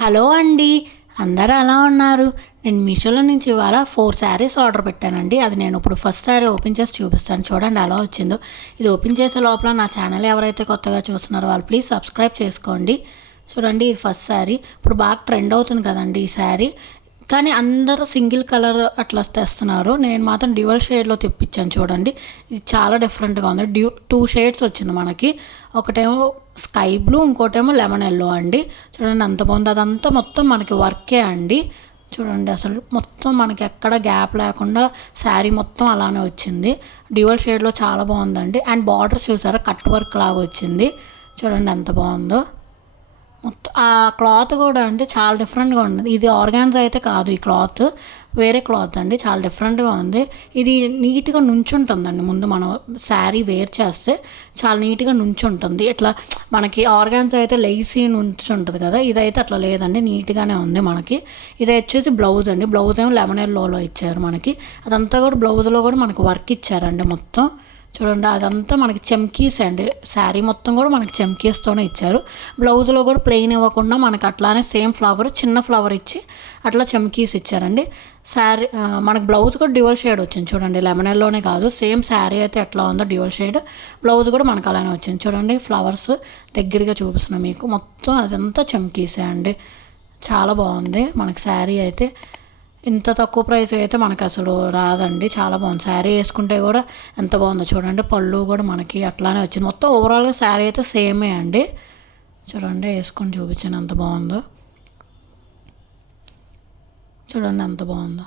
Hello అండి. అందరూ ఎలా ఉన్నారు? నేను మీషోలో నుంచి ఇవాళ 4 శారీస్ ఆర్డర్ పెట్టానండి. అది నేను ఇప్పుడు ఫస్ట్ శారీ ఓపెన్ చేసి చూపిస్తాను. చూడండి ఎలా వచ్చిందో. ఇది ఓపెన్ చేసే లోపల నా ఛానల్ ఎవరైతే కొత్తగా చూస్తున్నారో వాళ్ళు ప్లీజ్ సబ్స్క్రైబ్ చేసుకోండి. చూడండి ఇది ఫస్ట్ శారీ. ఇప్పుడు బాగా ట్రెండ్ అవుతుంది కదండి ఈ శారీ. కానీ అందరూ సింగిల్ కలర్ అట్లా తెస్తున్నారు. నేను మాత్రం డ్యూయల్ షేడ్లో తెప్పించాను చూడండి. ఇది చాలా డిఫరెంట్గా ఉంది. 2 షేడ్స్ వచ్చింది మనకి. ఒకటేమో స్కై బ్లూ, ఇంకోటేమో లెమన్ ఎల్లో అండి. చూడండి అంత బాగుంది. అదంతా మొత్తం మనకి వర్కే అండి. చూడండి అసలు మొత్తం మనకి ఎక్కడ గ్యాప్ లేకుండా శారీ మొత్తం అలానే వచ్చింది. డ్యూయల్ షేడ్లో చాలా బాగుందండి. అండ్ బార్డర్స్ చూసారా, కట్ వర్క్ లాగా వచ్చింది. చూడండి ఎంత బాగుందో. మొత్తం ఆ క్లాత్ కూడా అంటే చాలా డిఫరెంట్గా ఉంది. ఇది ఆర్గాన్జా అయితే కాదు, ఈ క్లాత్ వేరే క్లాత్ అండి. చాలా డిఫరెంట్గా ఉంది. ఇది నీట్గా నుంచుంటుందండి. ముందు మనం శారీ వేర్ చేస్తే చాలా నీట్గా నుంచుంటుంది. ఇట్లా మనకి ఆర్గాన్జా అయితే లేసీ నుంచుంటుంది కదా, ఇదైతే అట్లా లేదండి, నీట్గానే ఉంది మనకి. ఇది వచ్చేసి బ్లౌజ్ అండి. బ్లౌజ్ ఏమో లెమన్ ఎల్లోలో ఇచ్చారు మనకి. అదంతా కూడా బ్లౌజ్లో కూడా మనకు వర్క్ ఇచ్చారండి మొత్తం. చూడండి అదంతా మనకి చెమ్కీస్ అండి. శారీ మొత్తం కూడా మనకి చెమ్కీస్తోనే ఇచ్చారు. బ్లౌజ్లో కూడా ప్లెయిన్ ఇవ్వకుండా మనకి అట్లానే సేమ్ ఫ్లవర్, చిన్న ఫ్లవర్ ఇచ్చి అట్లా చెమ్కీస్ ఇచ్చారండి. శారీ మనకి బ్లౌజ్ కూడా డ్యూయల్ షేడ్ వచ్చింది చూడండి. లెమన్ ఎల్లోనే కాదు, సేమ్ శారీ అయితే ఎట్లా ఉందో డ్యూయల్ షేడ్, బ్లౌజ్ కూడా మనకు అలానే వచ్చింది. చూడండి ఫ్లవర్స్ దగ్గరగా చూపిస్తున్నాం మీకు. మొత్తం అదంతా చెమ్కీసే అండి. చాలా బాగుంది మనకి శారీ అయితే. ఇంత తక్కువ ప్రైస్ అయితే మనకు అసలు రాదండి. చాలా బాగుంది. శారీ వేసుకుంటే కూడా ఎంత బాగుందో చూడండి. పళ్ళు కూడా మనకి అట్లానే వచ్చింది. మొత్తం ఓవరాల్గా శారీ అయితే సేమే అండి. చూడండి వేసుకొని చూపించాను ఎంత బాగుందో. చూడండి ఎంత బాగుందో.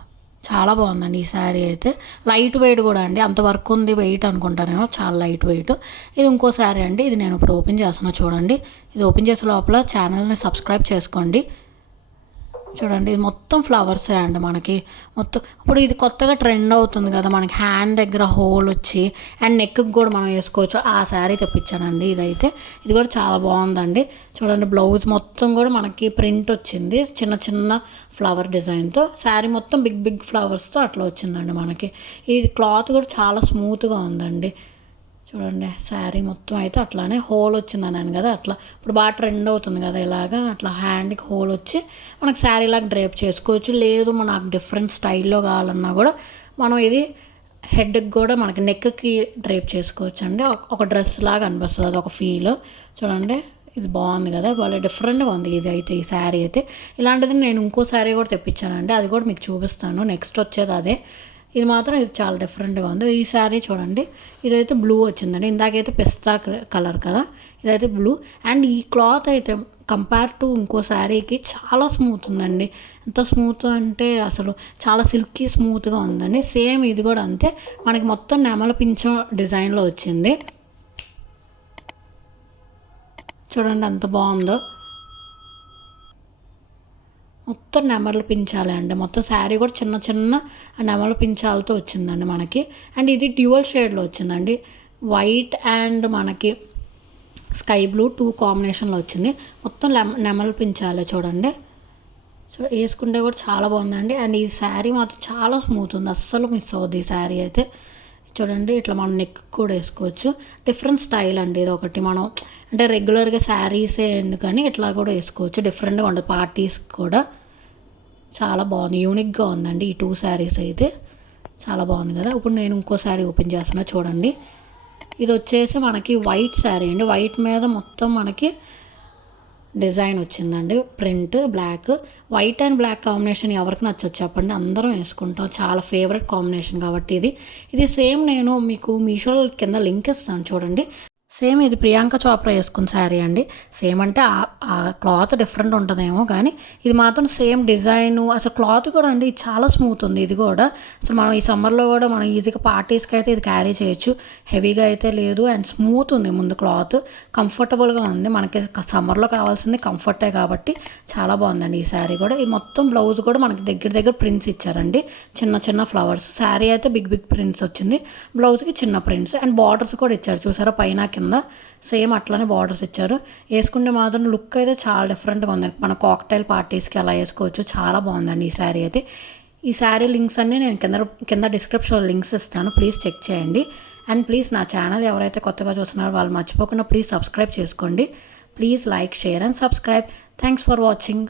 చాలా బాగుందండి ఈ శారీ అయితే. లైట్ వెయిట్ కూడా అండి. అంత వర్క్ ఉంది వెయిట్ అనుకుంటారేమో, చాలా లైట్ వెయిట్. ఇది ఇంకో శారీ అండి. ఇది నేను ఇప్పుడు ఓపెన్ చేస్తున్నా చూడండి. ఇది ఓపెన్ చేసే లోపల ఛానల్ని సబ్స్క్రైబ్ చేసుకోండి. చూడండి ఇది మొత్తం ఫ్లవర్సే అండి మనకి. మొత్తం ఇప్పుడు ఇది కొత్తగా ట్రెండ్ అవుతుంది కదా మనకి, హ్యాండ్ దగ్గర హోల్ వచ్చి అండ్ నెక్కి కూడా మనం వేసుకోవచ్చు. ఆ శారీ తెప్పించానండి ఇదైతే. ఇది కూడా చాలా బాగుందండి. చూడండి బ్లౌజ్ మొత్తం కూడా మనకి ప్రింట్ వచ్చింది చిన్న చిన్న ఫ్లవర్ డిజైన్తో. శారీ మొత్తం బిగ్ బిగ్ ఫ్లవర్స్తో అట్లా వచ్చిందండి మనకి. ఈ క్లాత్ కూడా చాలా స్మూత్గా ఉందండి. చూడండి శారీ మొత్తం అయితే అట్లానే హోల్ వచ్చిందన్నాను కదా, అట్లా ఇప్పుడు బాగా ట్రెండ్ అవుతుంది కదా ఇలాగా. అట్లా హ్యాండ్కి హోల్ వచ్చి మనకు శారీలాగా డ్రేప్ చేసుకోవచ్చు. లేదు మనకు డిఫరెంట్ స్టైల్లో కావాలన్నా కూడా మనం ఇది హెడ్కి కూడా మనకి నెక్కి డ్రేప్ చేసుకోవచ్చు అండి. ఒక డ్రెస్ లాగా అనిపిస్తుంది, అది ఒక ఫీల్. చూడండి ఇది బాగుంది కదా, వాళ్ళ డిఫరెంట్గా ఉంది ఇది అయితే. ఈ శారీ అయితే ఇలాంటిది నేను ఇంకో శారీ కూడా తెప్పించానండి, అది కూడా మీకు చూపిస్తాను. నెక్స్ట్ వచ్చేది అదే. ఇది మాత్రం ఇది చాలా డిఫరెంట్గా ఉంది. ఈ శారీ చూడండి, ఇదైతే బ్లూ వచ్చిందండి. ఇందాకైతే పిస్తా కలర్ కదా, ఇదైతే బ్లూ. అండ్ ఈ క్లాత్ అయితే కంపేర్ టు ఇంకో శారీకి చాలా స్మూత్ ఉందండి. ఎంత స్మూత్ అంటే అసలు చాలా సిల్కీ స్మూత్గా ఉందండి. సేమ్ ఇది కూడా అంతే, మనకి మొత్తం నెమల పింఛం డిజైన్లో వచ్చింది. చూడండి ఎంత బాగుందో. మొత్తం నెమర్లు పించాలి అండి. మొత్తం శారీ కూడా చిన్న చిన్న నెమల పించాలతో వచ్చిందండి మనకి. అండ్ ఇది డ్యూయల్ షేడ్లో వచ్చిందండి. వైట్ అండ్ మనకి స్కై బ్లూ 2 కాంబినేషన్లో వచ్చింది. మొత్తం నెమలు పించాలి చూడండి. సో వేసుకుంటే కూడా చాలా బాగుందండి. అండ్ ఈ శారీ మాత్రం చాలా స్మూత్ ఉంది, అస్సలు మిస్ అవ్వద్దు ఈ శారీ అయితే. చూడండి ఇట్లా మనం నెక్ కూడా వేసుకోవచ్చు. డిఫరెంట్ స్టైల్ అండి ఇది ఒకటి. మనం అంటే రెగ్యులర్గా శారీసే ఎందుకని ఇట్లా కూడా వేసుకోవచ్చు. డిఫరెంట్గా ఉంటుంది పార్టీస్కి కూడా. చాలా బాగుంది, యూనిక్గా ఉందండి ఈ 2 శారీస్ అయితే. చాలా బాగుంది కదా. ఇప్పుడు నేను ఇంకో శారీ ఓపెన్ చేస్తున్నా చూడండి. ఇది వచ్చేసి మనకి వైట్ శారీ అండి. వైట్ మీద మొత్తం మనకి డిజైన్ వచ్చిందండి, print black. White and black combination ఎవరికి నచ్చచ్చు చెప్పండి, అందరం వేసుకుంటాం. చాలా ఫేవరెట్ కాంబినేషన్ కాబట్టి ఇది సేమ్ నేను మీకు మీషోలో కింద లింక్ ఇస్తాను చూడండి. సేమ్ ఇది ప్రియాంక చోప్రా వేసుకున్న శారీ అండి. సేమ్ అంటే ఆ క్లాత్ డిఫరెంట్ ఉంటుందేమో, కానీ ఇది మాత్రం సేమ్ డిజైను. అసలు క్లాత్ కూడా అండి చాలా స్మూత్ ఉంది. ఇది కూడా అసలు మనం ఈ సమ్మర్లో కూడా మనం ఈజీగా పార్టీస్కి అయితే ఇది క్యారీ చేయొచ్చు. హెవీగా అయితే లేదు అండ్ స్మూత్ ఉంది. ముందు క్లాత్ కంఫర్టబుల్గా ఉంది. మనకి సమ్మర్లో కావాల్సింది కంఫర్టే కాబట్టి చాలా బాగుందండి ఈ శారీ కూడా. ఈ మొత్తం బ్లౌజ్ కూడా మనకి దగ్గర దగ్గర ప్రింట్స్ ఇచ్చారండి, చిన్న చిన్న ఫ్లవర్స్. శారీ అయితే బిగ్ బిగ్ ప్రింట్స్ వచ్చింది, బ్లౌజ్కి చిన్న ప్రింట్స్ అండ్ బార్డర్స్ కూడా ఇచ్చారు చూసారా పైన కింద. సేమ్ అట్లానే బార్డర్స్ ఇచ్చారు. వేసుకుంటే మాత్రం లుక్ అయితే చాలా డిఫరెంట్గా ఉంది. మన కాక్టైల్ పార్టీస్కి అలా వేసుకోవచ్చు. చాలా బాగుందండి ఈ శారీ అయితే. ఈ శారీ లింక్స్ అన్నీ నేను కింద డిస్క్రిప్షన్లో లింక్స్ ఇస్తాను, ప్లీజ్ చెక్ చేయండి. అండ్ ప్లీజ్ నా ఛానల్ ఎవరైతే కొత్తగా చూస్తున్నారో వాళ్ళు మర్చిపోకుండా ప్లీజ్ సబ్స్క్రైబ్ చేసుకోండి. Please like, share and subscribe. Thanks for watching.